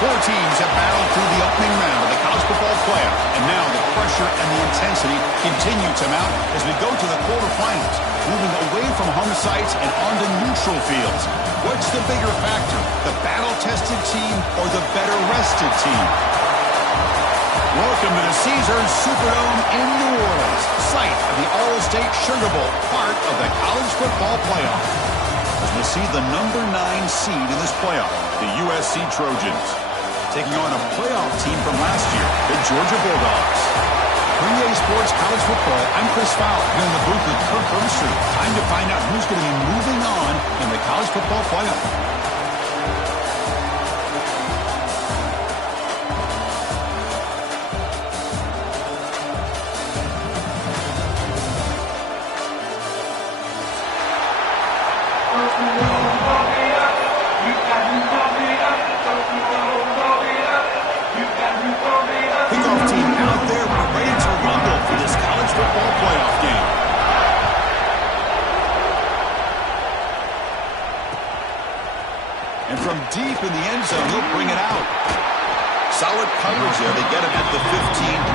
Four teams have battled through the opening round of the college football playoff, and now the pressure and the intensity continue to mount as we go to the quarterfinals, moving away from home sites and onto neutral fields. What's the bigger factor, the battle-tested team or the better-rested team? Welcome to the Caesars Superdome in New Orleans, site of the All-State Sugar Bowl, part of the college football playoff. As we see the number 9 seed in this playoff, the USC Trojans, taking on a playoff team from last year, the Georgia Bulldogs. For EA Sports College Football, I'm Chris Fowler, here in the booth with Kirk Herbstreit. Time to find out who's going to be moving on in the college football playoff. Deep in the end zone, he'll bring it out. Solid coverage there. They get him at the 15.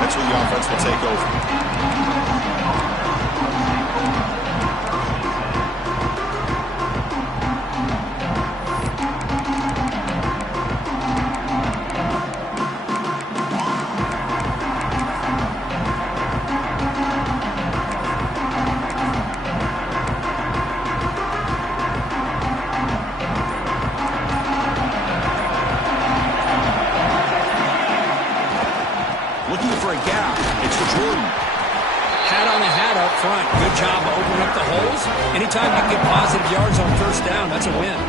That's where the offense will take over. Good job of opening up the holes. Anytime you can get positive yards on first down, that's a win.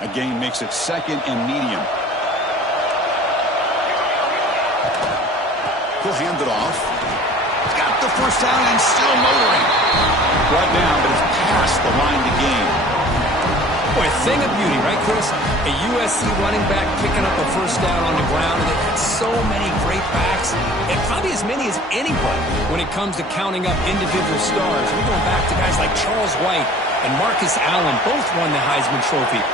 Again, makes it second and medium. He'll hand it off. Got the first down and still motoring. Brought down, but it's past the line to gain. Boy, thing of beauty, right, Chris? A USC running back picking up a first down on the ground, and they've got so many great backs, and probably as many as anybody when it comes to counting up individual stars. We're going back to guys like Charles White and Marcus Allen, both won the Heisman Trophy.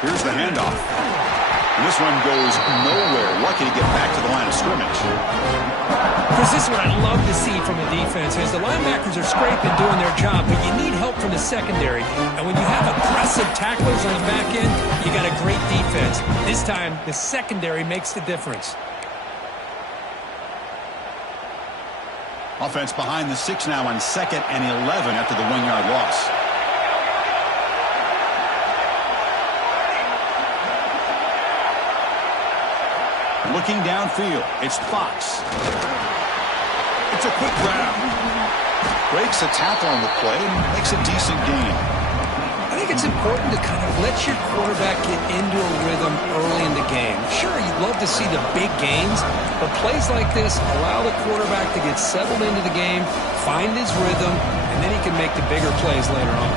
Here's the handoff. And this one goes nowhere. Lucky to get back to the line of scrimmage. Chris, this is what I love to see from a defense is the linebackers are scraping, doing their job, but you need help from the secondary. And when you have aggressive tacklers on the back end, you got a great defense. This time, the secondary makes the difference. Offense behind the 6 now on 2nd and 11 after the 1-yard loss. Looking downfield, it's Fox. It's a quick grab. Breaks a tackle on the play and makes a decent gain. I think it's important to kind of let your quarterback get into a rhythm early in the game. Sure, you'd love to see the big gains, but plays like this allow the quarterback to get settled into the game, find his rhythm, and then he can make the bigger plays later on.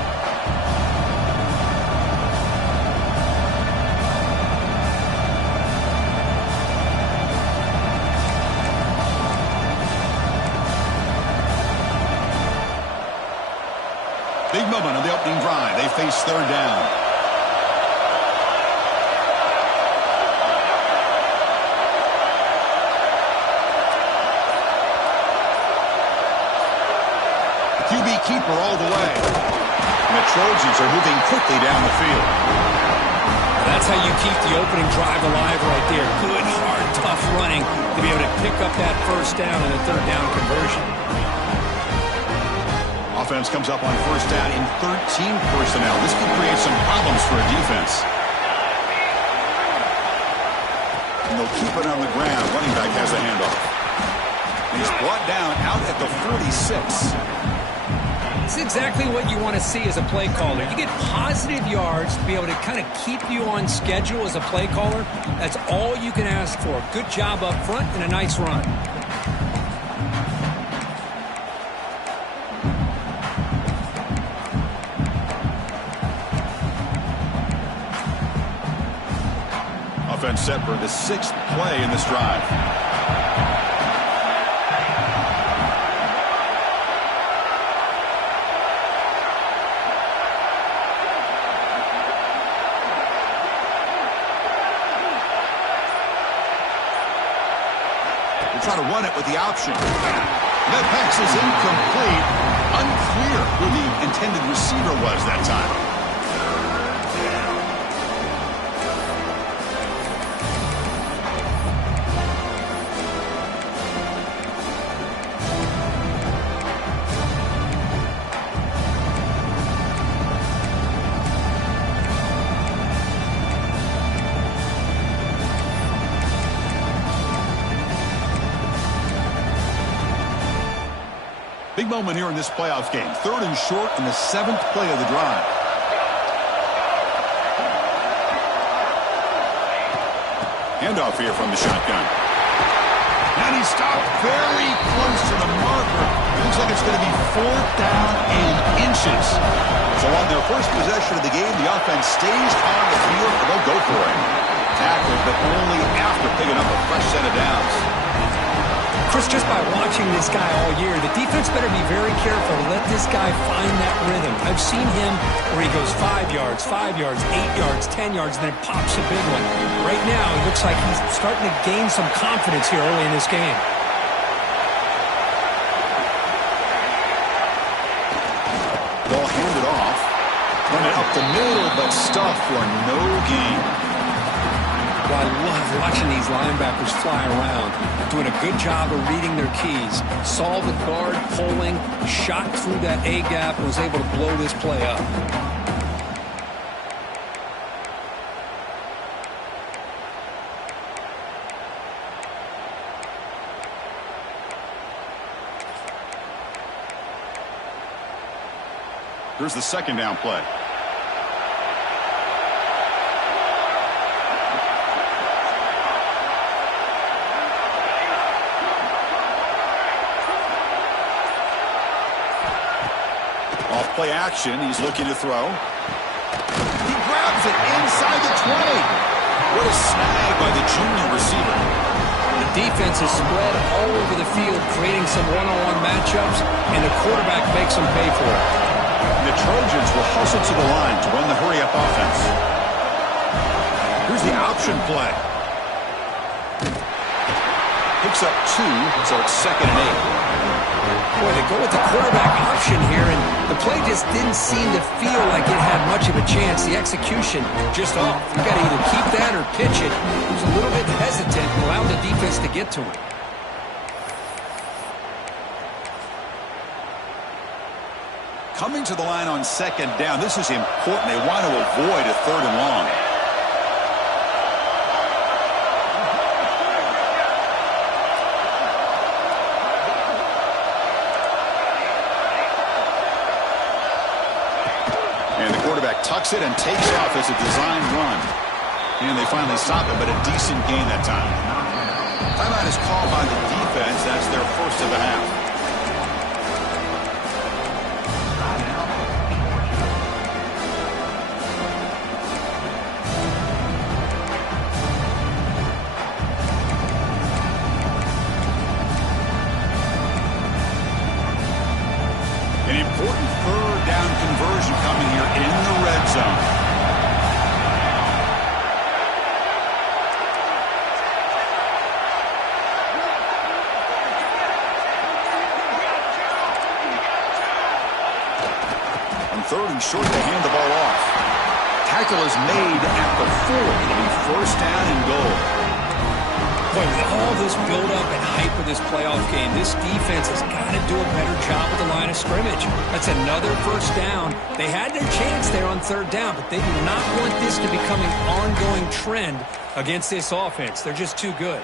Big moment on the opening drive. They face 3rd down. QB keeper all the way. And the Trojans are moving quickly down the field. That's how you keep the opening drive alive right there. Good, hard, tough running to be able to pick up that first down and a third down conversion. Offense comes up on first down in 13 personnel. This could create some problems for a defense. And they'll keep it on the ground. Running back has a handoff. And he's brought down out at the 46. It's exactly what you want to see as a play caller. You get positive yards to be able to kind of keep you on schedule as a play caller. That's all you can ask for. Good job up front and a nice run. Offense set for the 6th play in this drive. Try to run it with the option. That pass is incomplete. Unclear who the intended receiver was that time. Big moment here in this playoff game. 3rd and short in the 7th play of the drive. Handoff here from the shotgun. And he stopped very close to the marker. Looks like it's going to be 4th down and inches. So on their first possession of the game, the offense stays on the field, and they'll go for it. Tackled, but only after picking up a fresh set of downs. Chris, just by watching this guy all year, the defense better be very careful to let this guy find that rhythm. I've seen him where he goes 5 yards, 8 yards, 10 yards, and then pops a big one. Right now, it looks like he's starting to gain some confidence here early in this game. Ball handed off. Run it up the middle, but stuffed for no gain. Well, I love watching these linebackers fly around, doing a good job of reading their keys. Saw the guard pulling, shot through that A-gap, and was able to blow this play up. Here's the 2nd down play. Off-play action. He's looking to throw. He grabs it inside the 20. What a snag by the junior receiver. The defense is spread all over the field, creating some one-on-one matchups, and the quarterback makes them pay for it. And the Trojans will hustle to the line to run the hurry-up offense. Here's the option play. Picks up 2, so it's 2nd and 8. Boy, they go with the quarterback option here, and the play just didn't seem to feel like it had much of a chance. The execution just off. You got to either keep that or pitch it. He was a little bit hesitant and allowed the defense to get to him. Coming to the line on 2nd down. This is important. They want to avoid a 3rd and long. Tucks it and takes off as a designed run. And they finally stop it, but a decent gain that time. Timeout is called by the defense. That's their first of the half. An important 3rd down conversion coming here in the red zone. On 3rd and short, they hand the ball off. tackle is made at the 4. It'll be first down and goal. Boy, with all this build-up and hype of this playoff game, this defense has got to do a better job with the line of scrimmage. That's another first down. They had their chance there on third down, but they do not want this to become an ongoing trend against this offense. They're just too good.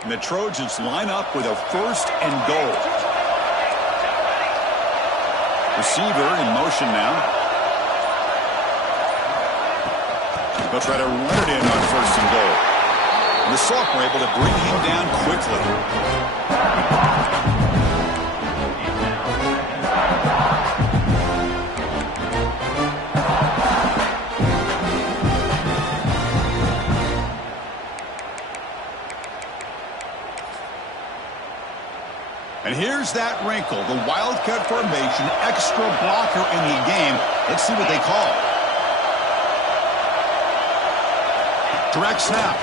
And the Trojans line up with a first and goal. Receiver in motion now. They'll try to run it in on first and goal. And the Salk were able to bring him down quickly. And here's that wrinkle, the Wildcat formation, extra blocker in the game. Let's see what they call. Direct snap.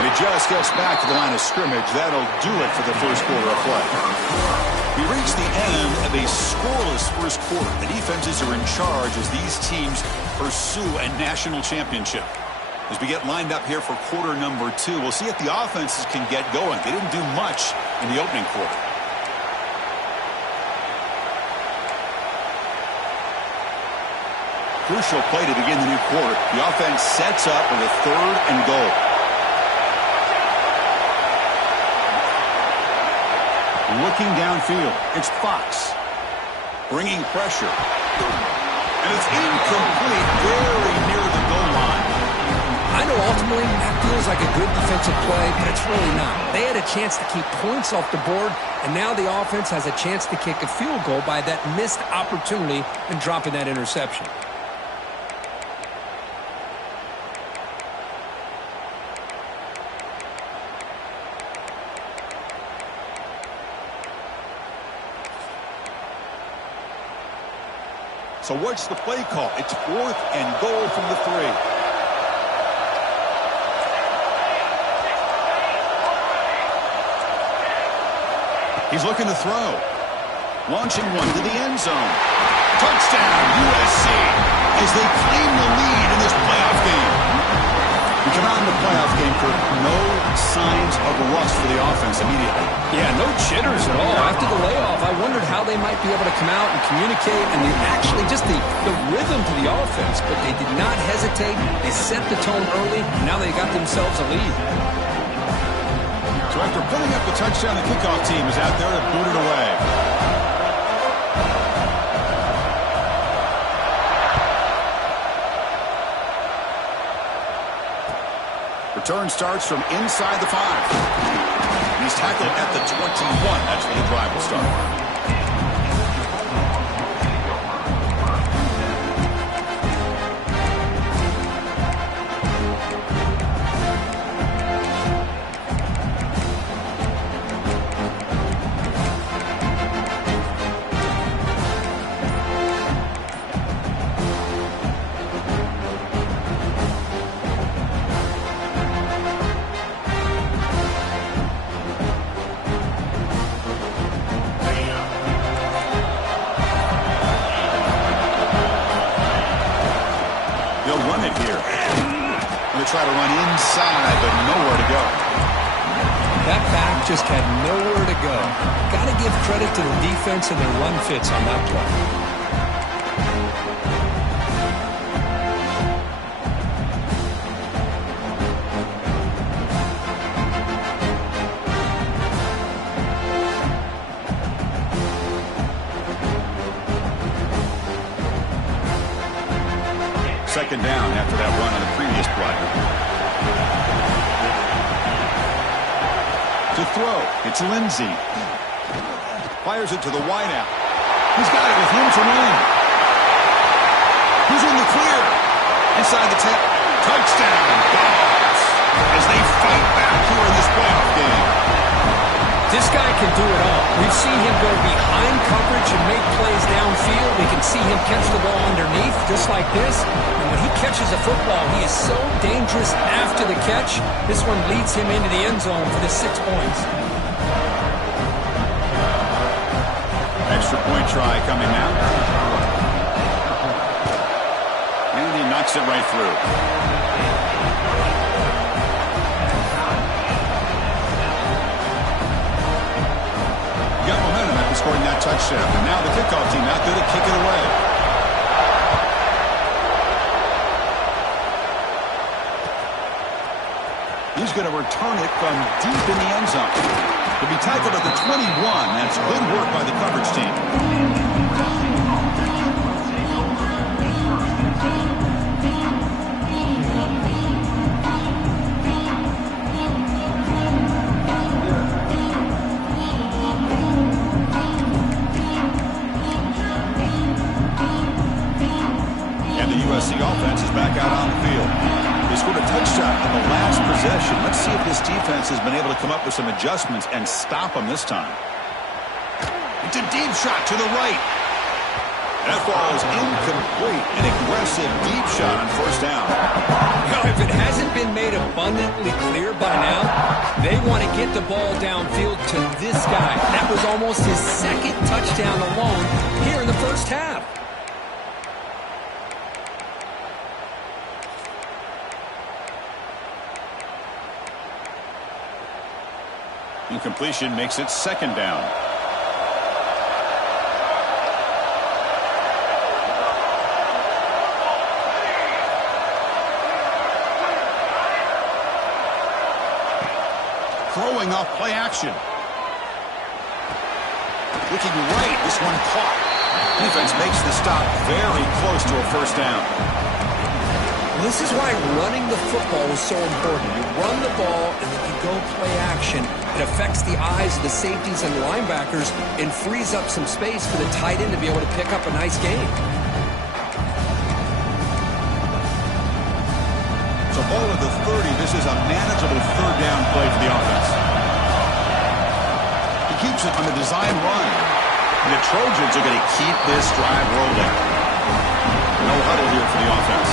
And it just gets back to the line of scrimmage. That'll do it for the first quarter of play. We reach the end of a scoreless first quarter. The defenses are in charge as these teams pursue a national championship. As we get lined up here for quarter number 2, we'll see if the offenses can get going. They didn't do much in the opening quarter. Crucial play to begin the new quarter. The offense sets up with a third and goal. Looking downfield, it's Fox. Bringing pressure. And it's incomplete, very near the goal line. I know ultimately that feels like a good defensive play, but it's really not. They had a chance to keep points off the board, and now the offense has a chance to kick a field goal by that missed opportunity and dropping that interception. So what's the play call? It's fourth and goal from the 3. He's looking to throw. Launching one to the end zone. Touchdown, USC, as they claim the lead in this playoff game. We come out in the playoff game, Kirk, no signs of rust for the offense immediately. Yeah, no jitters at all. After the layoff, I wondered how they might be able to come out and communicate and actually just the rhythm to the offense. But they did not hesitate. They set the tone early. Now they got themselves a lead. So after putting up the touchdown, the kickoff team is out there to boot it away. Return starts from inside the 5. He's tackled at the 21. That's where the drive will start. Try to run inside, but nowhere to go. That back just had nowhere to go. Got to give credit to the defense and their run fits on that play. Second down after that run on the previous play. To throw, it's Lindsey. Fires it to the wideout. He's got it with room to run. He's in the clear. Inside the 10. Touchdown, Dogs, as they fight back here in this playoff game. This guy can do it all. We've seen him go behind coverage and make plays downfield. We can see him catch the ball underneath, just like this. And when he catches a football, he is so dangerous after the catch. This one leads him into the end zone for the 6 points. Extra point try coming now. And he knocks it right through. Got momentum after scoring that touchdown. And now the kickoff team out there to kick it away. He's going to return it from deep in the end zone. He'll be tackled at the 21. That's good work by the coverage team. USC offense is back out on the field. They scored a touchdown in the last possession. Let's see if this defense has been able to come up with some adjustments and stop them this time. It's a deep shot to the right. That ball is incomplete. An aggressive deep shot on first down. Now, if it hasn't been made abundantly clear by now, they want to get the ball downfield to this guy. That was almost his second touchdown alone here in the first half. Incompletion makes it second down. Throwing off play action. Looking right, this one caught. Defense makes the stop very close to a first down. This is why running the football is so important. You run the ball and then you go play action. It affects the eyes of the safeties and linebackers and frees up some space for the tight end to be able to pick up a nice gain. So ball at the 30. This is a manageable third down play for the offense. He keeps it on the design run. And the Trojans are going to keep this drive rolling. No huddle here for the offense.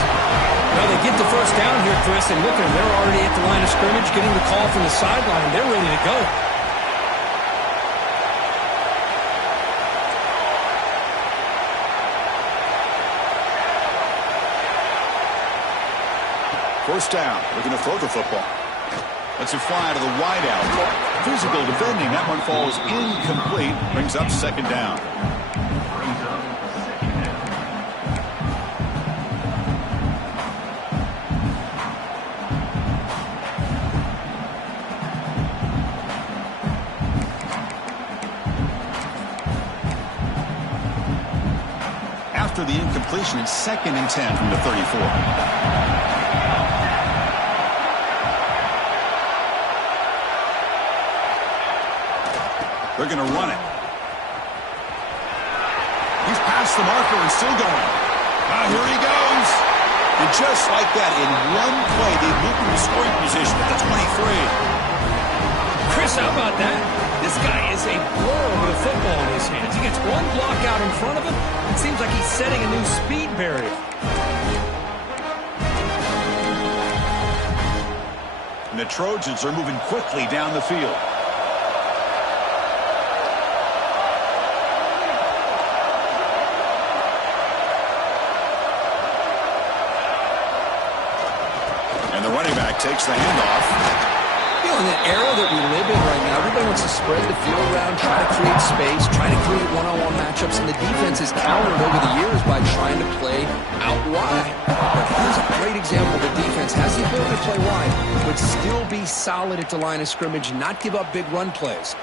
Well, they get the first down here, Chris, and look at them. They're already at the line of scrimmage, getting the call from the sideline. They're ready to go. First down. Looking to throw the football. Lets it fly to the wideout. Physical defending. That one falls incomplete. Brings up second down. After the incompletion, it's 2nd and 10 from the 34. They're going to run it. He's past the marker and still going. Here he goes. And just like that, in one play, they moved into scoring position at the 23. Chris, how about that? This guy is a blower with a football in his hands. He gets one block out in front of him. It seems like he's setting a new speed barrier. And the Trojans are moving quickly down the field. And the running back takes the handoff. In the era that we live in right now, everybody wants to spread the field around, try to create space, try to create one-on-one matchups, and the defense has countered over the years by trying to play out wide. But here's a great example. The defense has the ability to play wide, but still be solid at the line of scrimmage, not give up big run plays.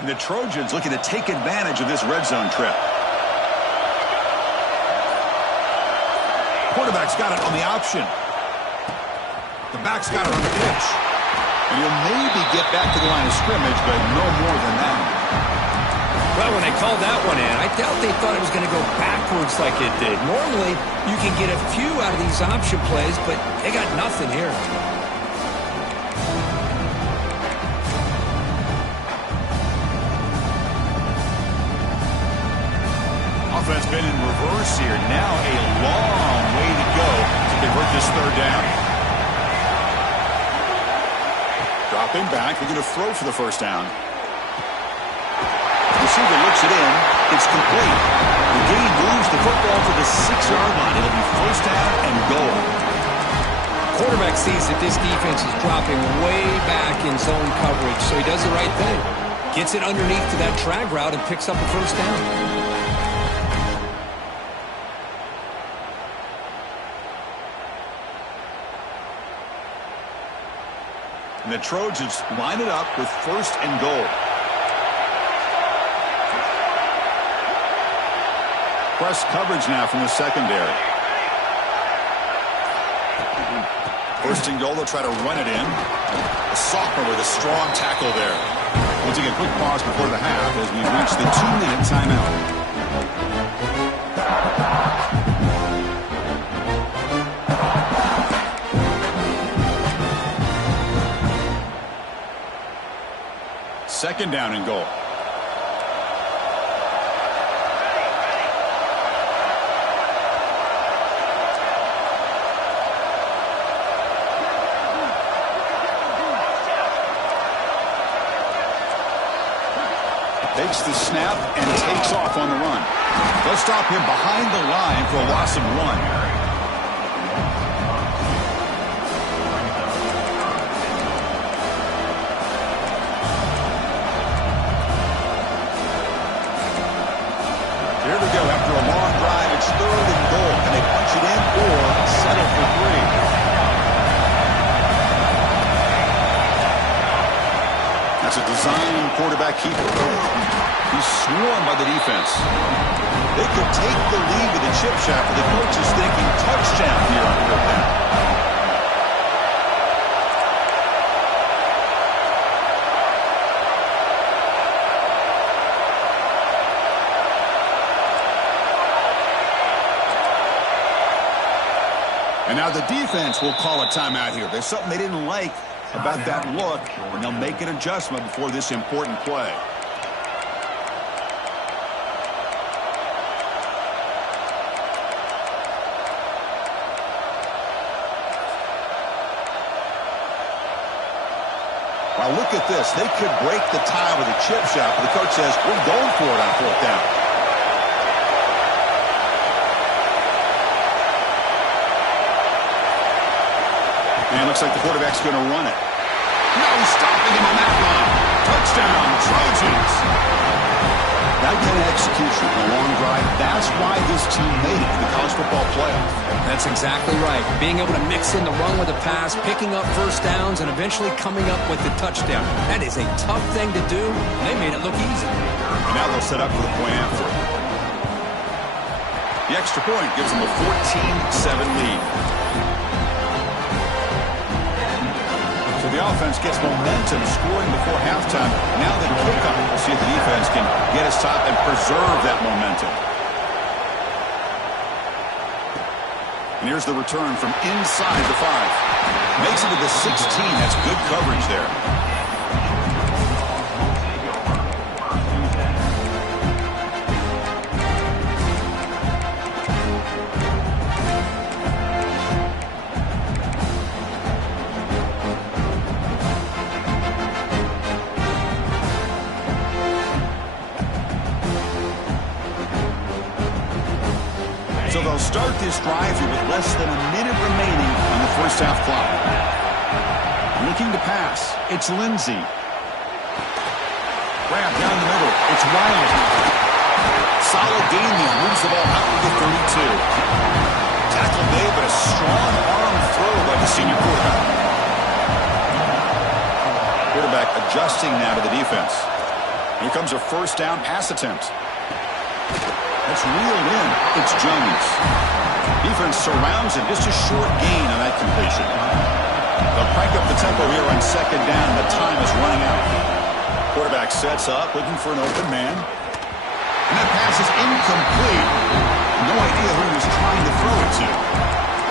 And the Trojans looking to take advantage of this red zone trip. Quarterback's got it on the option. The back's got it on the pitch. And he'll maybe get back to the line of scrimmage, but no more than that. Well, when they called that one in, I doubt they thought it was going to go backwards like it did. Normally, you can get a few out of these option plays, but they got nothing here. Offense been in reverse here. Now a long way to go to convert this third down. Dropping back. They're going to throw for the first down. The receiver looks it in. It's complete. The gain moves the football to the 6-yard line. It'll be first down and goal. Quarterback sees that this defense is dropping way back in zone coverage, so he does the right thing. Gets it underneath to that drag route and picks up a first down. And the Trojans line it up with first and goal. Press coverage now from the secondary. First and goal, they'll try to run it in. A sophomore with a strong tackle there. We'll take a quick pause before the half as we reach the 2-minute timeout. Second down and goal. Takes the snap and takes off on the run. They'll stop him behind the line for a loss of 1. Here we go. After a long drive, it's third and goal. Can they punch it in or settle for 3? That's a design quarterback keeper. He's swarmed by the defense. They could take the lead with the chip shot, but the coach is thinking touchdown here on fourth down. And now the defense will call a timeout here. There's something they didn't like about that look, and they'll make an adjustment before this important play. Now look at this. They could break the tie with a chip shot, but the coach says, we're going for it on fourth down. And it looks like the quarterback's going to run it. No stopping him on that run. Touchdown, Trojans. That kind of execution in a long drive, that's why this team made it to the college football playoff. That's exactly right. Being able to mix in the run with the pass, picking up first downs, and eventually coming up with the touchdown. That is a tough thing to do, and they made it look easy. And now they'll set up for the point after. The extra point gives them a 14-7 lead. So the offense gets momentum scoring before halftime. Now the kickoff. We'll see if the defense can get us top and preserve that momentum. And here's the return from inside the 5. Makes it to the 16. That's good coverage there. So they'll start this drive here with less than a minute remaining on the first half clock. Looking to pass. It's Lindsey. Grab down the middle. It's Riley. Solid gain there. Moves the ball out to the 32. Tackle made, but a strong arm throw by the senior quarterback. Quarterback adjusting now to the defense. Here comes a first down pass attempt. That's reeled in. It's Jones. Defense surrounds him. Just a short gain on that completion. They'll crank up the tempo here on second down. The time is running out. Quarterback sets up, looking for an open man. And that pass is incomplete. No idea who he was trying to throw it to.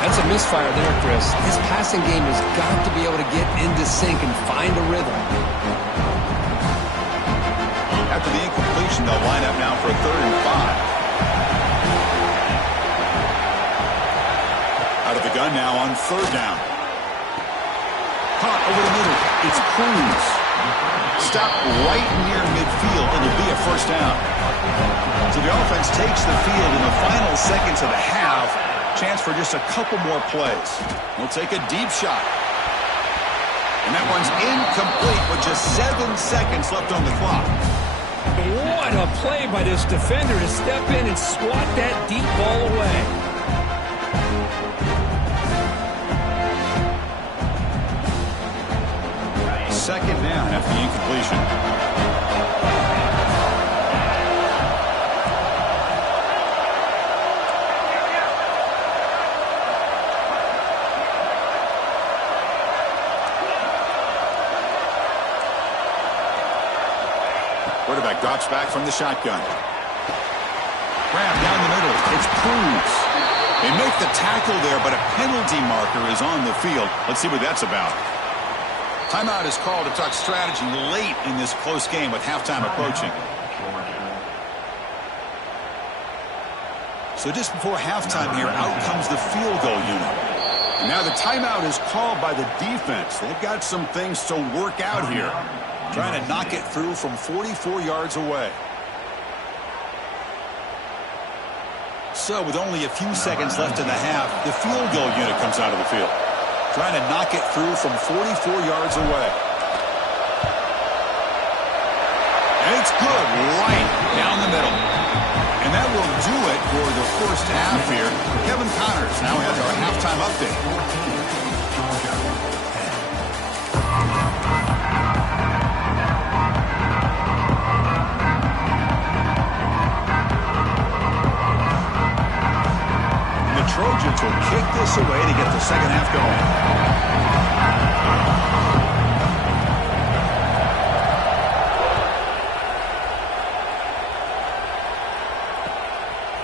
That's a misfire there, Chris. His passing game has got to be able to get into sync and find a rhythm. After the incompletion, they'll line up now for a 3rd and 5. Out of the gun now on 3rd down. Caught over the middle. It's Cruz. Stopped right near midfield. It'll be a 1st down. So the offense takes the field in the final seconds of the half. Chance for just a couple more plays. We'll take a deep shot. And that one's incomplete with just 7 seconds left on the clock. What a play by this defender to step in and swat that deep ball away. Second down after the incompletion. Quarterback drops back from the shotgun. Grab down the middle. It's Cruz. They make the tackle there, but a penalty marker is on the field. Let's see what that's about. Timeout is called to talk strategy late in this close game with halftime approaching. So just before halftime here, out comes the field goal unit. And now the timeout is called by the defense. They've got some things to work out here. Trying to knock it through from 44 yards away. So with only a few seconds left in the half, the field goal unit comes out of the field. Trying to knock it through from 44 yards away. And it's good right down the middle. And that will do it for the first half here. Kevin Connors now has our halftime update. Trojans will kick this away to get the second half going.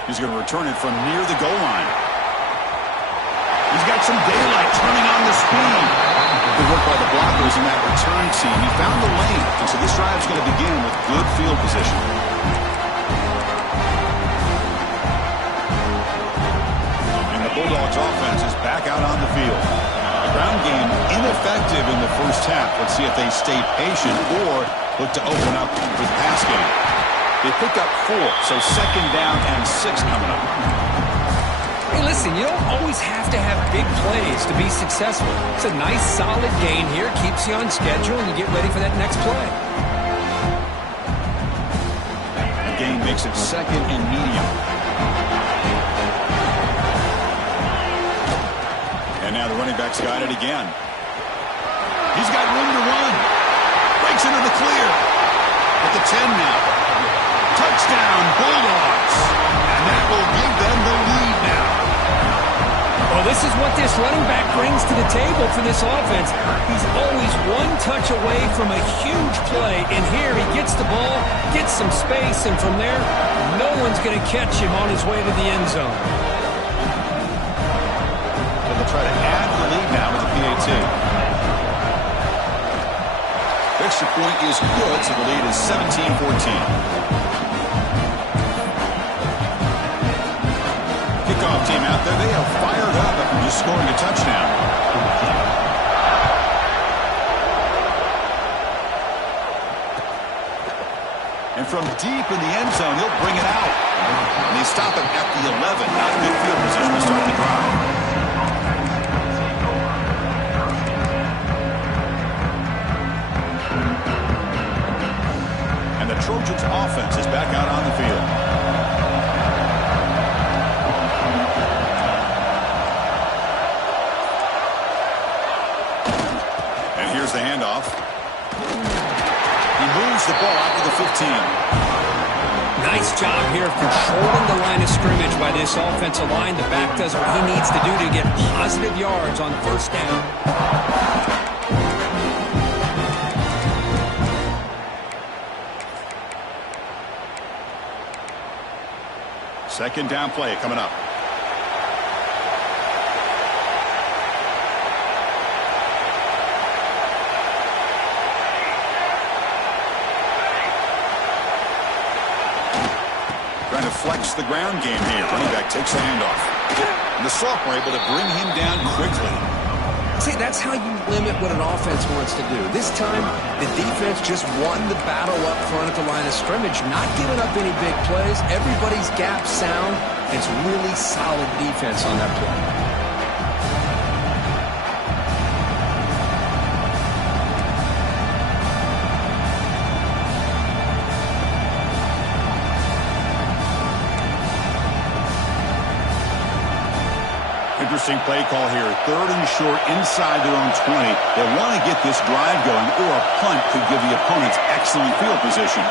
He's going to return it from near the goal line. He's got some daylight turning on the speed. Good work by the blockers in that return team. He found the lane, and so this drive is going to begin with good field position. Bulldogs offense is back out on the field. The ground game ineffective in the first half. Let's see if they stay patient or look to open up with pass game. They pick up 4, so 2nd down and 6 coming up. Hey, listen, you don't always have to have big plays to be successful. It's a nice, solid gain here. Keeps you on schedule, and you get ready for that next play. The gain makes it 2nd and medium. And now the running back's got it again. He's got room to run. Breaks into the clear. At the 10 now. Touchdown, Bulldogs. And that will give them the lead now. Well, this is what this running back brings to the table for this offense. He's always one touch away from a huge play. And here he gets the ball, gets some space, and from there, no one's going to catch him on his way to the end zone. Try to add the lead now with the PAT. Extra point is good, so the lead is 17-14. Kickoff team out there. They have fired up after just scoring a touchdown. And from deep in the end zone, he'll bring it out. And they stop him at the 11. Not good field position to start the drive. The Trojans offense is back out on the field. And here's the handoff. He moves the ball out to the 15. Nice job here controlling the line of scrimmage by this offensive line. The back does what he needs to do to get positive yards on first down. Second down play coming up. Trying to flex the ground game here. Running back takes a handoff. And the sophomore able to bring him down quickly. See, that's how you limit what an offense wants to do. This time, the defense just won the battle up front at the line of scrimmage, not giving up any big plays. Everybody's gap sound. It's really solid defense on that play. Interesting play call here. Third and short inside their own 20. They want to get this drive going, or a punt could give the opponents excellent field position.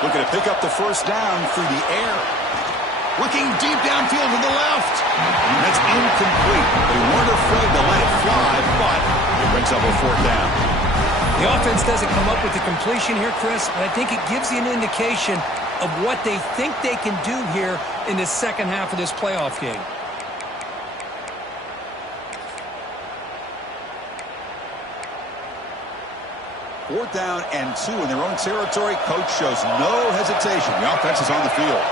Looking to pick up the first down through the air. Looking deep downfield to the left. That's incomplete. They weren't afraid to let it fly, but it brings up a fourth down. The offense doesn't come up with the completion here, Chris, but I think it gives you an indication of what they think they can do here in the second half of this playoff game. Fourth down and 2 in their own territory. Coach shows no hesitation. The offense is on the field.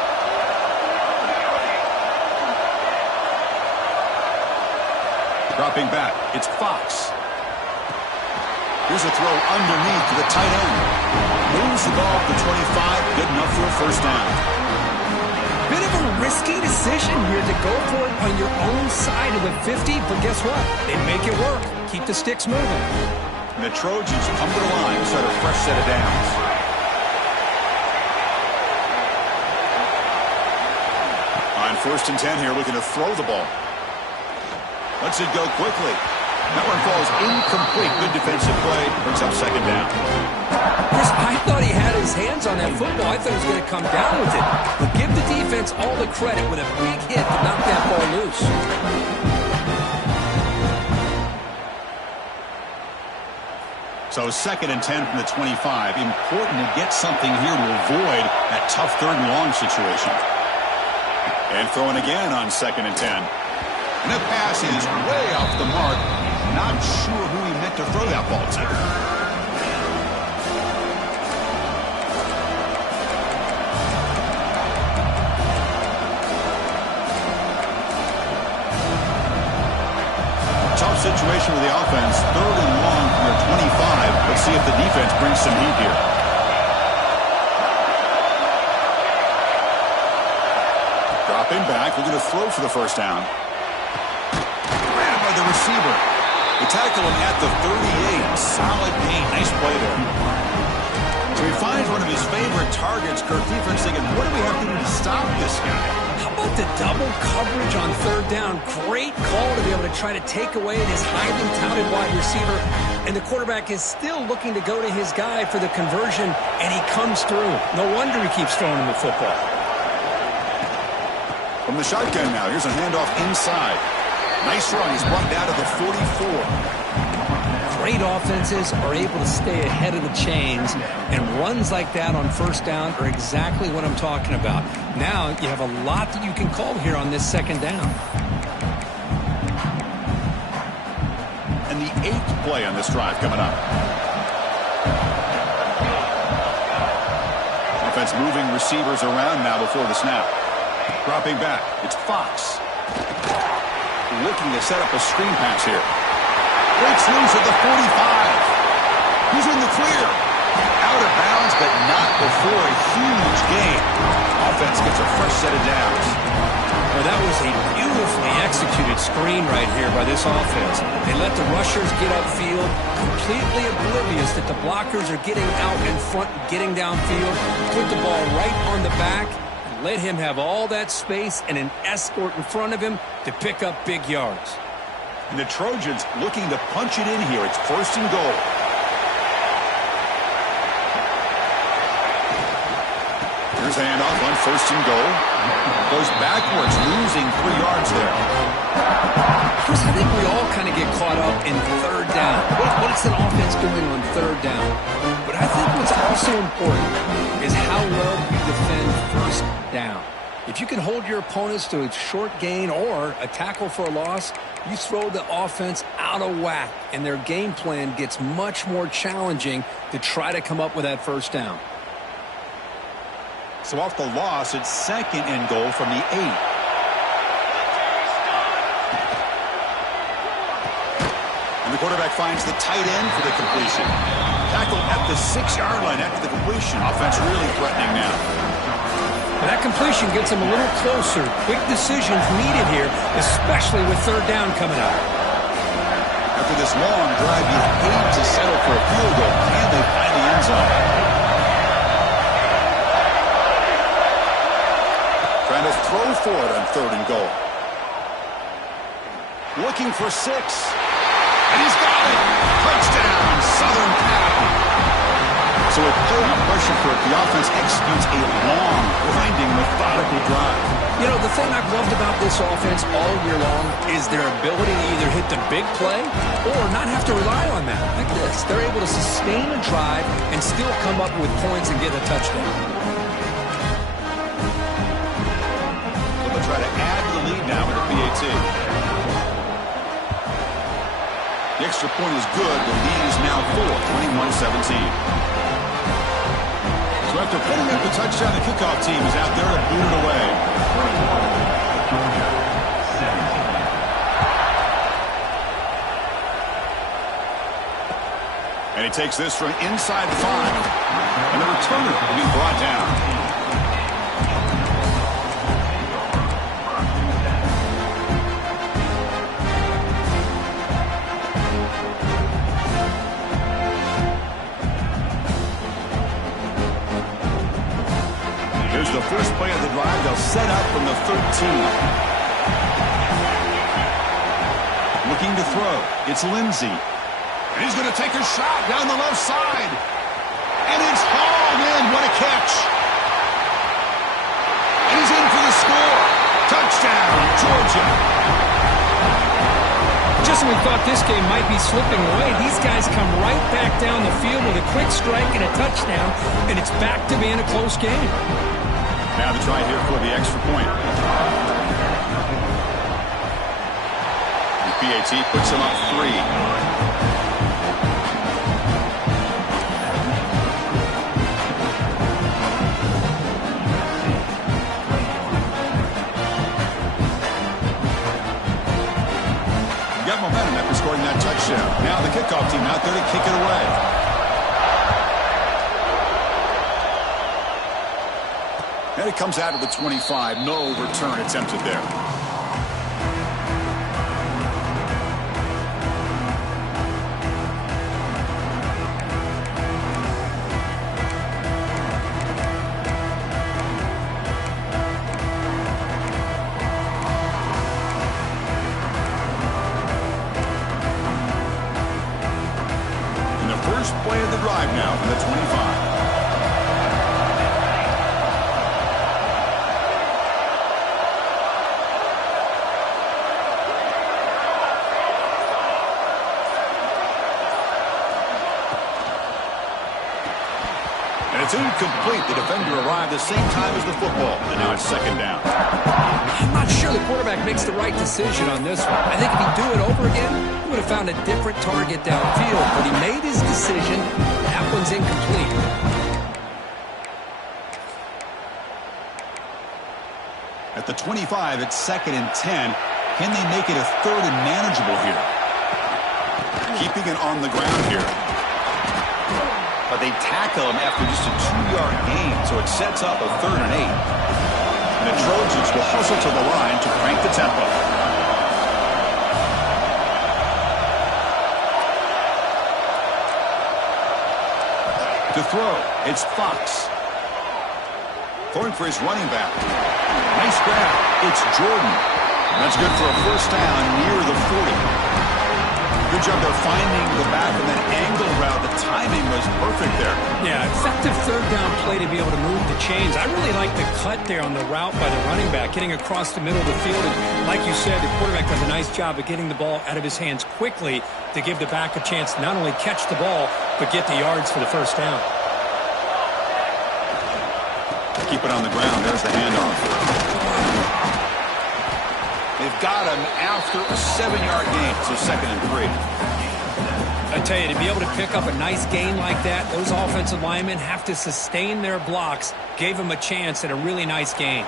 Dropping back, it's Fox. Here's a throw underneath to the tight end. Moves the ball up to 25, good enough for a first down. Bit of a risky decision here to go for it on your own side of the 50, but guess what? They make it work. Keep the sticks moving. And the Trojans come to the line to start a fresh set of downs. On first and 10 here, looking to throw the ball. Lets it go quickly. That one falls incomplete. Good defensive play. Brings up second down. Chris, I thought he had his hands on that football. I thought he was going to come down with it. But give the defense all the credit with a big hit to knock that ball loose. So second and 10 from the 25. Important to get something here to avoid that tough third and long situation. And throwing again on second and 10. And the pass is way off the mark. Not sure who he meant to throw that ball to. Tough situation with the offense. Third and long from their 25. Let's see if the defense brings some heat here. Dropping back. Looking to throw for the first down. Grabbed by the receiver. They tackle him at the 38. Solid gain. Nice play there. So he finds one of his favorite targets. Kirk defense thinking, what do we have to do to stop this guy? How about the double coverage on third down? Great call to be able to try to take away this highly touted wide receiver. And the quarterback is still looking to go to his guy for the conversion, and he comes through. No wonder he keeps throwing him the football. From the shotgun now, here's a handoff inside. Nice run. He's brought down to the 44. Great offenses are able to stay ahead of the chains, and runs like that on first down are exactly what I'm talking about. Now you have a lot that you can call here on this second down. And the 8th play on this drive coming up. Offense moving receivers around now before the snap. Dropping back, it's Fox. Looking to set up a screen pass here. Breaks loose at the 45. He's in the clear. Out of bounds, but not before a huge gain. Offense gets a fresh set of downs. Well, that was a beautifully executed screen right here by this offense. They let the rushers get upfield, completely oblivious that the blockers are getting out in front and getting downfield. Put the ball right on the back. Let him have all that space and an escort in front of him to pick up big yards. And the Trojans looking to punch it in here. It's first and goal. Here's the handoff on 1st and goal. Goes backwards, losing 3 yards there. Chris, I think we all kind of get caught up in 3rd down. What is an offense doing on 3rd down? But I think what's also important is how well you defend 1st down. If you can hold your opponents to a short gain or a tackle for a loss, you throw the offense out of whack, and their game plan gets much more challenging to try to come up with that 1st down. So off the loss, it's 2nd and goal from the 8. And the quarterback finds the tight end for the completion. Tackled at the 6-yard line after the completion. Offense really threatening now. But that completion gets them a little closer. Quick decisions needed here, especially with 3rd down coming up. After this long drive, you hate to settle for a field goal. Can they find the end zone? Trying to throw for it on 3rd and goal. Looking for 6. And he's got it. Touchdown, Southern Cal. So with playoff pressure for it, the offense executes a long, grinding, methodical drive. You know, the thing I've loved about this offense all year long is their ability to either hit the big play or not have to rely on that. Like this. They're able to sustain a drive and still come up with points and get a touchdown. So they'll try to add to the lead now with the PAT. The extra point is good. The lead is now 4, 21-17. So after putting up the touchdown, the kickoff team is out there to boot it away. And he takes this from inside the 5. And the returner will be brought down. The first play of the drive, they'll set up from the 13. Looking to throw. It's Lindsey. And he's going to take a shot down the left side. And it's hauled in. What a catch. And he's in for the score. Touchdown, Georgia. Just when we thought this game might be slipping away, these guys come right back down the field with a quick strike and a touchdown, and it's back to being a close game. Now the try here for the extra point. The PAT puts him up 3. Got momentum after scoring that touchdown. Now the kickoff team out there to kick it away. And it comes out of the 25. No return attempted there. And the first play of the drive now from the 25. It's incomplete. The defender arrived the same time as the football. And now it's 2nd down. I'm not sure the quarterback makes the right decision on this one. I think if he'd do it over again, he would have found a different target downfield. But he made his decision. That one's incomplete. At the 25, it's 2nd and 10. Can they make it a 3rd and manageable here? Keeping it on the ground here. But they tackle him after just a 2-yard gain, so it sets up a 3rd and 8. And the Trojans will hustle to the line to crank the tempo. To throw, it's Fox. Throwing for his running back. Nice grab. It's Jordan. That's good for a 1st down near the 40. Good job there finding the back in that angle route. The timing was perfect. perfect there. Yeah, effective third down play to be able to move the chains. I really like the cut there on the route by the running back, getting across the middle of the field. And like you said, the quarterback does a nice job of getting the ball out of his hands quickly to give the back a chance to not only catch the ball, but get the yards for the first down. Keep it on the ground. There's the handoff. They've got him after a 7-yard gain. So 2nd and 3. I tell you, to be able to pick up a nice gain like that, those offensive linemen have to sustain their blocks. Gave them a chance at a really nice gain.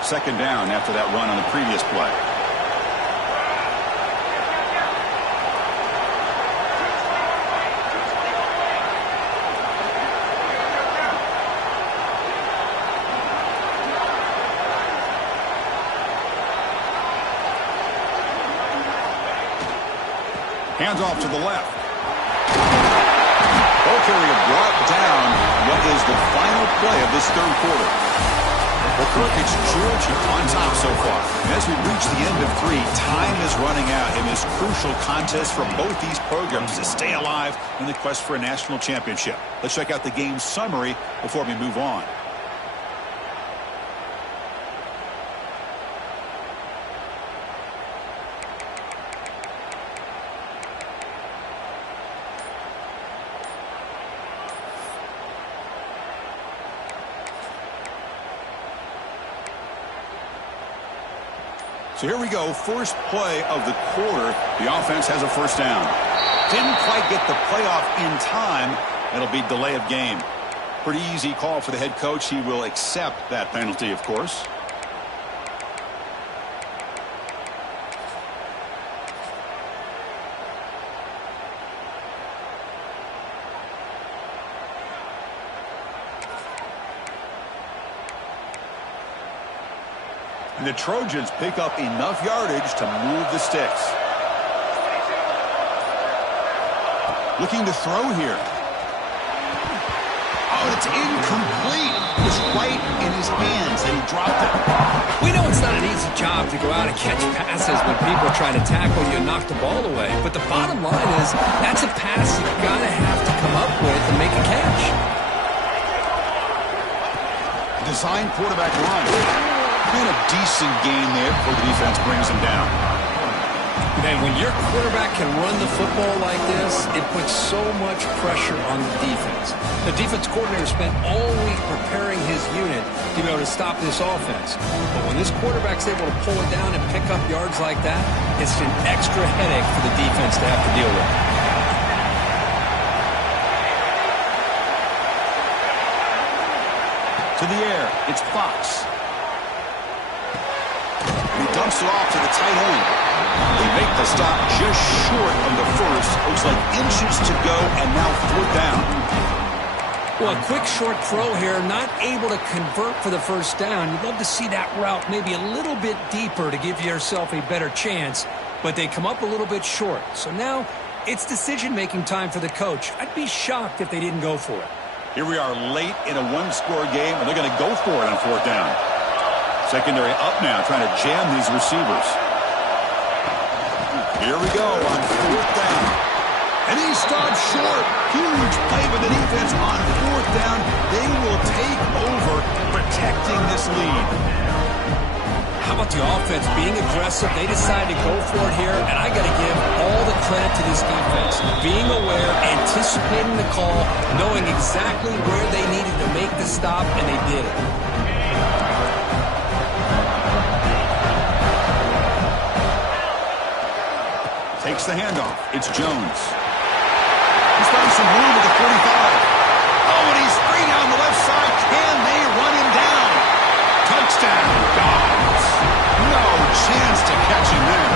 2nd down after that run on the previous play. Hands off to the left. Ball carrier brought down. What is the final play of this third quarter? Well, Kirk, it's Georgia on top so far. And as we reach the end of 3, time is running out in this crucial contest for both these programs to stay alive in the quest for a national championship. Let's check out the game summary before we move on. So here we go, first play of the quarter. The offense has a first down. Didn't quite get the playoff in time. It'll be delay of game. Pretty easy call for the head coach. He will accept that penalty, of course. And the Trojans pick up enough yardage to move the sticks. Looking to throw here. Oh, it's incomplete. It was right in his hands, and he dropped it. We know it's not an easy job to go out and catch passes when people are trying to tackle you and knock the ball away. But the bottom line is, that's a pass you gotta have to come up with and make a catch. Design quarterback run. And a decent gain there before the defense brings him down. Man, when your quarterback can run the football like this, it puts so much pressure on the defense. The defense coordinator spent all week preparing his unit to be able to stop this offense. But when this quarterback's able to pull it down and pick up yards like that, it's an extra headache for the defense to have to deal with. To the air, it's Fox. He dumps it off to the tight end. They make the stop just short of the first. Looks like inches to go, and now 4th down. Well, a quick short throw here, not able to convert for the first down. You'd love to see that route maybe a little bit deeper to give yourself a better chance, but they come up a little bit short. So now it's decision-making time for the coach. I'd be shocked if they didn't go for it. Here we are late in a one-score game, and they're going to go for it on 4th down. Secondary up now, trying to jam these receivers. Here we go on 4th down. And he stops short. Huge play by the defense on 4th down. They will take over, protecting this lead. How about the offense being aggressive? They decided to go for it here, and I got to give all the credit to this defense. Being aware, anticipating the call, knowing exactly where they needed to make the stop, and they did it. Takes the handoff. It's Jones. He's found some room at the 45. Oh, and he's free down the left side. Can they run him down? Touchdown, Dobbs. No chance to catch him there.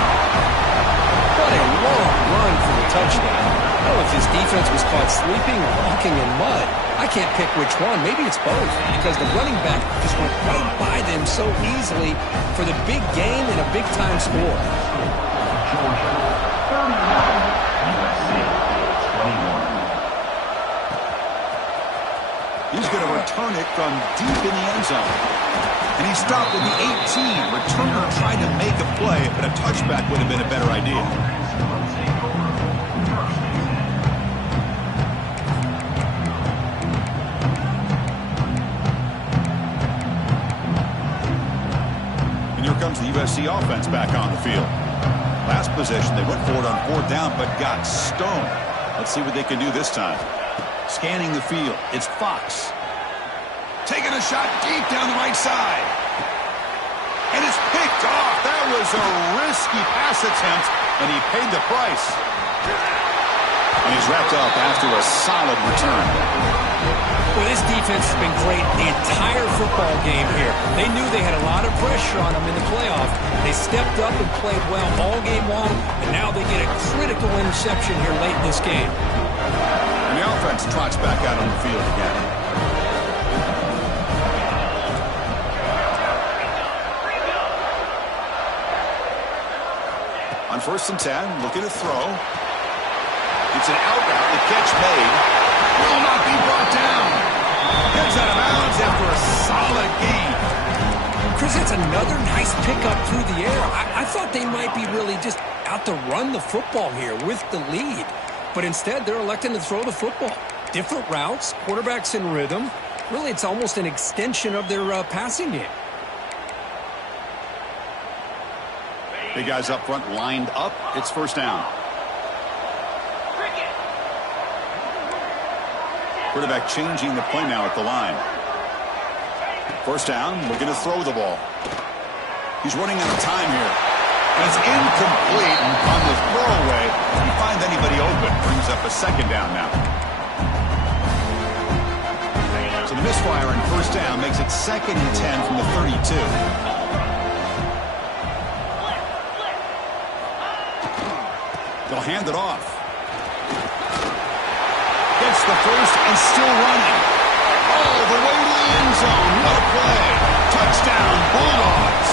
What a long run for the touchdown. I don't know if his defense was caught sleeping or walking in mud. I can't pick which one. Maybe it's both, because the running back just went right by them so easily for the big gain and a big-time score. He's going to return it from deep in the end zone. And he stopped at the 18. Returner tried to make a play, but a touchback would have been a better idea. USC offense back on the field. Last possession, they went for it on 4th down, but got stoned. Let's see what they can do this time. Scanning the field, it's Fox. Taking a shot deep down the right side. And it's picked off. That was a risky pass attempt, and he paid the price. And he's wrapped up after a solid return. Well, this defense has been great the entire football game here. They knew they had a lot of pressure on them in the playoff. They stepped up and played well all game long, and now they get a critical interception here late in this game. And the offense trots back out on the field again. On 1st and 10, looking to throw. It's an out route. The catch made. Will not be brought down. Gets out of bounds after a solid gain. Chris, it's another nice pickup through the air. I thought they might be really just out to run the football here with the lead. But instead, they're electing to throw the football. Different routes, quarterbacks in rhythm. Really, it's almost an extension of their passing game. Big guys up front lined up. It's 1st down. Quarterback changing the play now at the line. 1st down. We're going to throw the ball. He's running out of time here. And it's incomplete on the throwaway. If he finds anybody open, brings up a 2nd down now. So the misfire on 1st down makes it 2nd and 10 from the 32. They'll hand it off. Gets the first and still running. All the way to the end zone. What a play. Touchdown, Bulldogs.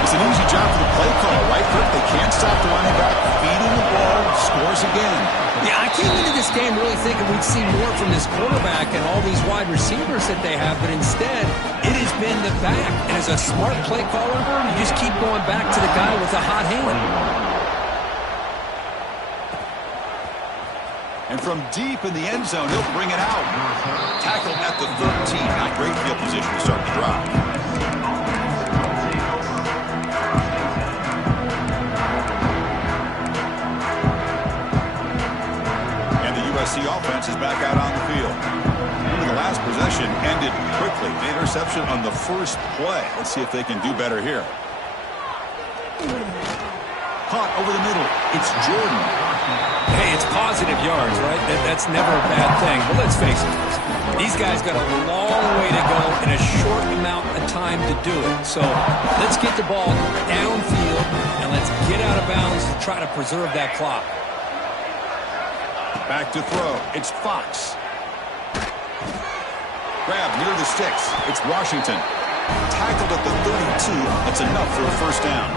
It's an easy job for the play call, right, Kirk? They can't stop the running back. Feeding the ball. Scores again. Yeah, I came into this game really thinking we'd see more from this quarterback and all these wide receivers that they have, but instead, it has been the back. And as a smart play caller, you just keep going back to the guy with the hot hand. And from deep in the end zone, he'll bring it out. Tackled at the 13. Not great field position to start the drive. And the USC offense is back out on the field. The last possession ended quickly. The interception on the first play. Let's see if they can do better here. Caught over the middle. It's Jordan. Hey, it's positive yards, right? That's never a bad thing. But let's face it, these guys got a long way to go in a short amount of time to do it. So let's get the ball downfield and let's get out of bounds to try to preserve that clock. Back to throw. It's Fox. Grab near the sticks. It's Washington. Tackled at the 32. That's enough for a 1st down.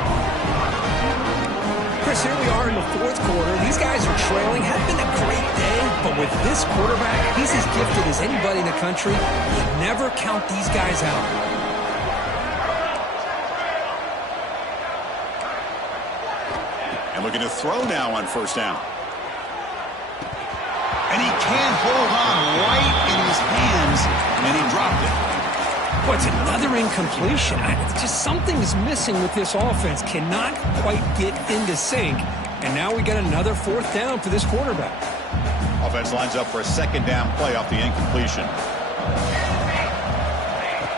Chris, here we are in the 4th quarter. These guys are trailing. Had been a great day, but with this quarterback, he's as gifted as anybody in the country. You never count these guys out. And looking to throw now on 1st down. And he can't hold on right in his hands, and he dropped it. What's another incompletion? Just something is missing with this offense. Cannot quite get into sync. And now we got another 4th down for this quarterback. Offense lines up for a 2nd down play off the incompletion.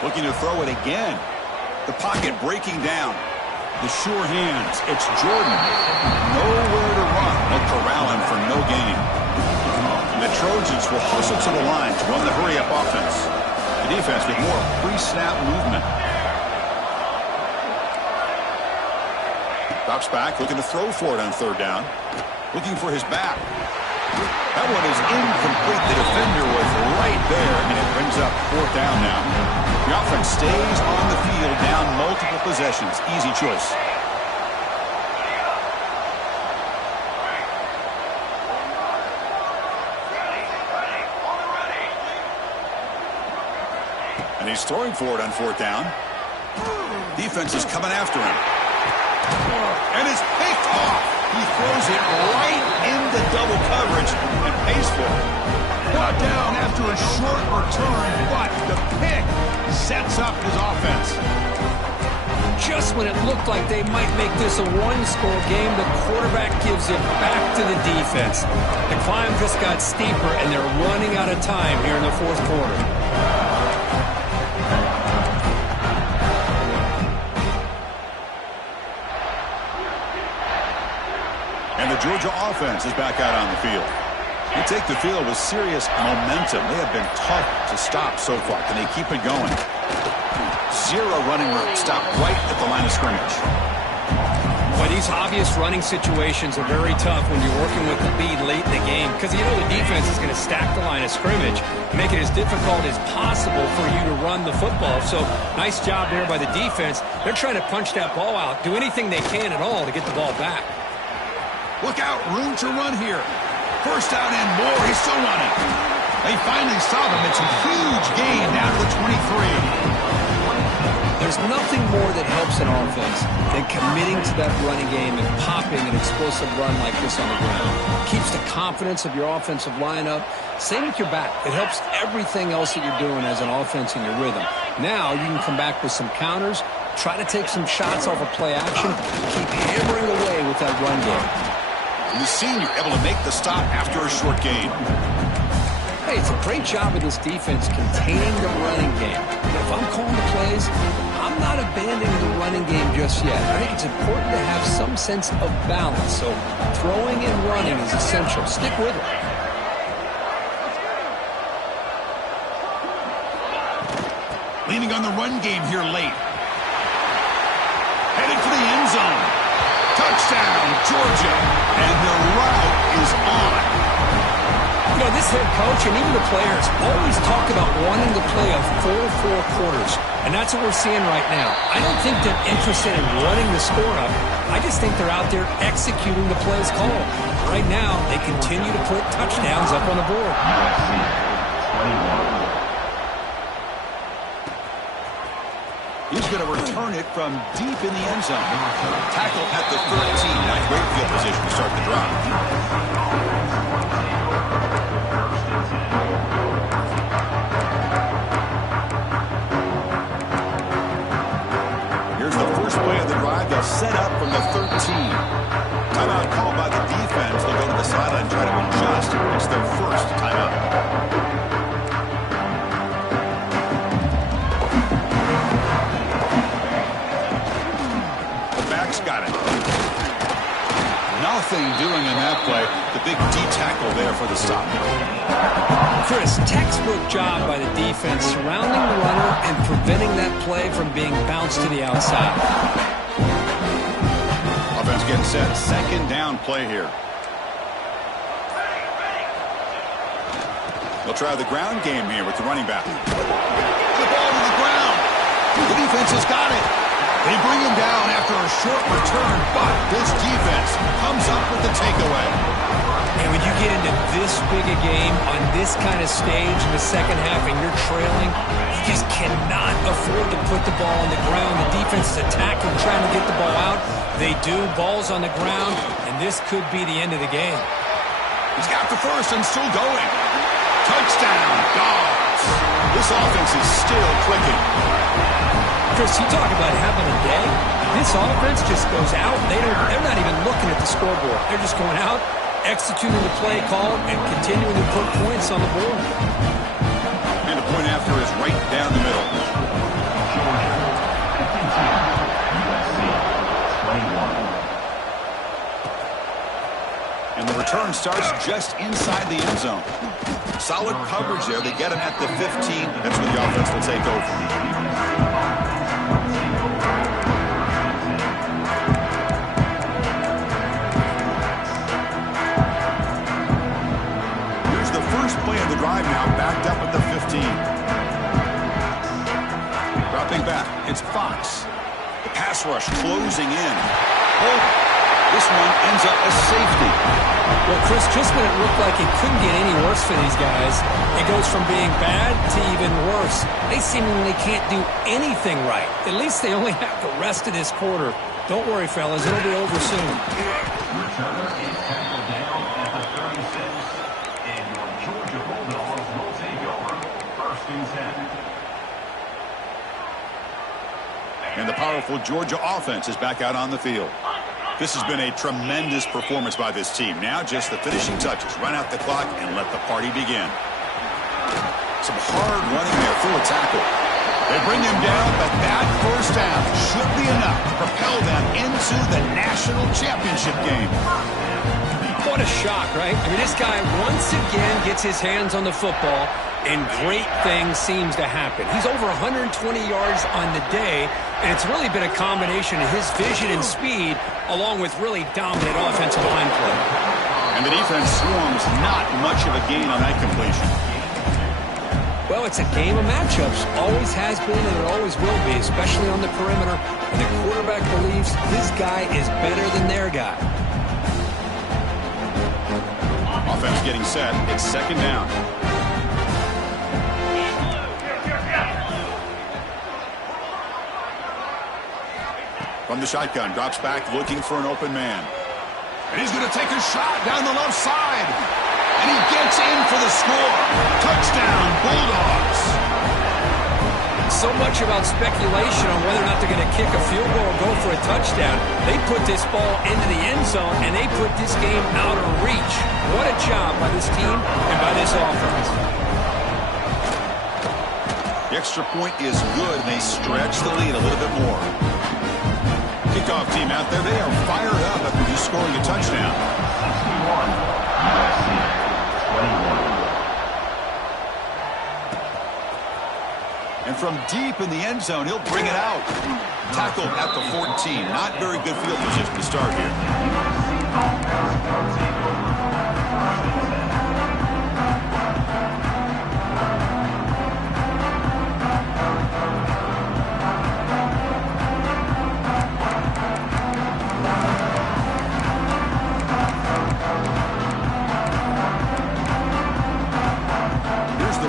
Looking to throw it again. The pocket breaking down. The sure hands. It's Jordan. Nowhere to run. They'll corral him for no gain. And the Trojans will hustle to the line to run the hurry-up offense. The defense with more pre-snap movement. Drops back, looking to throw for it on 3rd down. Looking for his back. That one is incomplete. The defender was right there, and it brings up 4th down now. The offense stays on the field, down multiple possessions. Easy choice. And he's throwing for it on 4th down. Defense is coming after him. And it's picked off. He throws it right into double coverage and pays for it. Brought down after a short return, but the pick sets up his offense. just when it looked like they might make this a one-score game, the quarterback gives it back to the defense. The climb just got steeper, and they're running out of time here in the fourth quarter. And the Georgia offense is back out on the field. You take the field with serious momentum. They have been tough to stop so far. Can they keep it going? Zero running room. Stop right at the line of scrimmage. Boy, these obvious running situations are very tough when you're working with the lead late in the game because you know the defense is going to stack the line of scrimmage and make it as difficult as possible for you to run the football. So, nice job there by the defense. They're trying to punch that ball out, do anything they can at all to get the ball back. Look out, room to run here. First down and more, he's still running. They finally saw him. It's a huge gain down to the 23. There's nothing more that helps an offense than committing to that running game and popping an explosive run like this on the ground. Keeps the confidence of your offensive lineup. Same with your back. It helps everything else that you're doing as an offense in your rhythm. Now you can come back with some counters, try to take some shots off of play action, keep hammering away with that run game. And the senior able to make the stop after a short gain. Hey, it's a great job of this defense containing the running game. If I'm calling the plays, I'm not abandoning the running game just yet. I think it's important to have some sense of balance. So throwing and running is essential. Stick with it. Leaning on the run game here late. Headed for the end zone. Touchdown, Georgia. And the route is on. You know, this head coach and even the players always talk about wanting to play a full 4 quarters. And that's what we're seeing right now. I don't think they're interested in running the score up. I just think they're out there executing the plays called. Right now, they continue to put touchdowns up on the board. He's going to return it from deep in the end zone. Tackle at the 13. Not great field position to start the drive. Here's the first play of the drive. They'll set up from the 13. Timeout called by the defense. They'll go to the sideline and try to adjust. It's their first timeout. Got it. Nothing doing in that play. The big D tackle there for the stop. Chris, textbook job by the defense surrounding the runner and preventing that play from being bounced to the outside. Offense getting set. Second down play here. They'll try the ground game here with the running back. The ball to the ground. The defense has got it. They bring him down after a short return, but this defense comes up with the takeaway. And when you get into this big a game on this kind of stage in the second half and you're trailing, you just cannot afford to put the ball on the ground. The defense is attacking, trying to get the ball out. They do. Ball's on the ground, and this could be the end of the game. He's got the first and still going. Touchdown, Dogs. This offense is still clicking. Chris, you talk about having a day. This offense just goes out. They're not even looking at the scoreboard. They're just going out, executing the play call, and continuing to put points on the board. And the point after is right down the middle. And the return starts just inside the end zone. Solid coverage there. They get him at the 15. That's where the offense will take over. Play of the drive now, backed up at the 15. Dropping back, it's Fox. The pass rush closing in. Oh, this one ends up as safety. Well, Chris, just when it looked like it couldn't get any worse for these guys, it goes from being bad to even worse. They seemingly can't do anything right. At least they only have the rest of this quarter. Don't worry, fellas, it'll be over soon. Returner is tackled down at the 36. Georgia Bulldogs will take over 1st and 10. And the powerful Georgia offense is back out on the field. This has been a tremendous performance by this team. Now just the finishing touches. Run out the clock and let the party begin. Some hard running there through a tackle. They bring him down, but that first down should be enough to propel them into the national championship game. What a shock, right? I mean, this guy once again gets his hands on the football, and great things seems to happen. He's over 120 yards on the day, and it's really been a combination of his vision and speed, along with really dominant offensive line play. And the defense swarms not much of a gain on that completion. Well, it's a game of matchups. Always has been, and it always will be, especially on the perimeter. And the quarterback believes his guy is better than their guy. Offense getting set. It's second down. From the shotgun, drops back looking for an open man. And he's going to take a shot down the left side. And he gets in for the score. Touchdown, Bulldogs. So much about speculation on whether or not they're going to kick a field goal or go for a touchdown. They put this ball into the end zone, and they put this game out of reach. What a job by this team and by this offense. The extra point is good, and they stretch the lead a little bit more. Kickoff team out there, they are fired up after just scoring a touchdown. 61, USC 21. And from deep in the end zone, he'll bring it out. Tackled at the 14. Not very good field position to start here.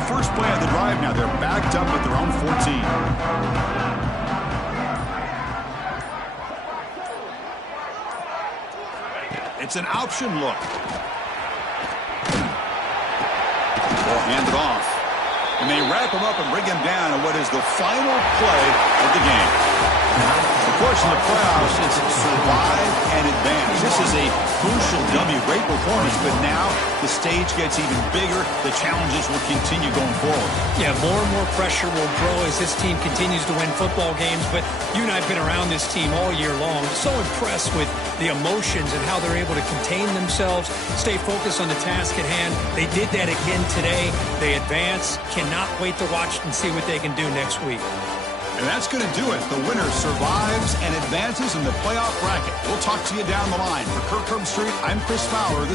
First play of the drive now. They're backed up at their own 14. It's an option look. Ball handed off. And they wrap him up and bring him down on what is the final play of the game. Of course, in the playoffs, it's survive and advance. This is a crucial W. Great performance, but now the stage gets even bigger. The challenges will continue going forward. Yeah, more and more pressure will grow as this team continues to win football games, but you and I have been around this team all year long. So impressed with the emotions and how they're able to contain themselves, stay focused on the task at hand. They did that again today. They advance. Cannot wait to watch and see what they can do next week. And that's going to do it. The winner survives and advances in the playoff bracket. We'll talk to you down the line. For Kirk Herbstreit, I'm Chris Fowler.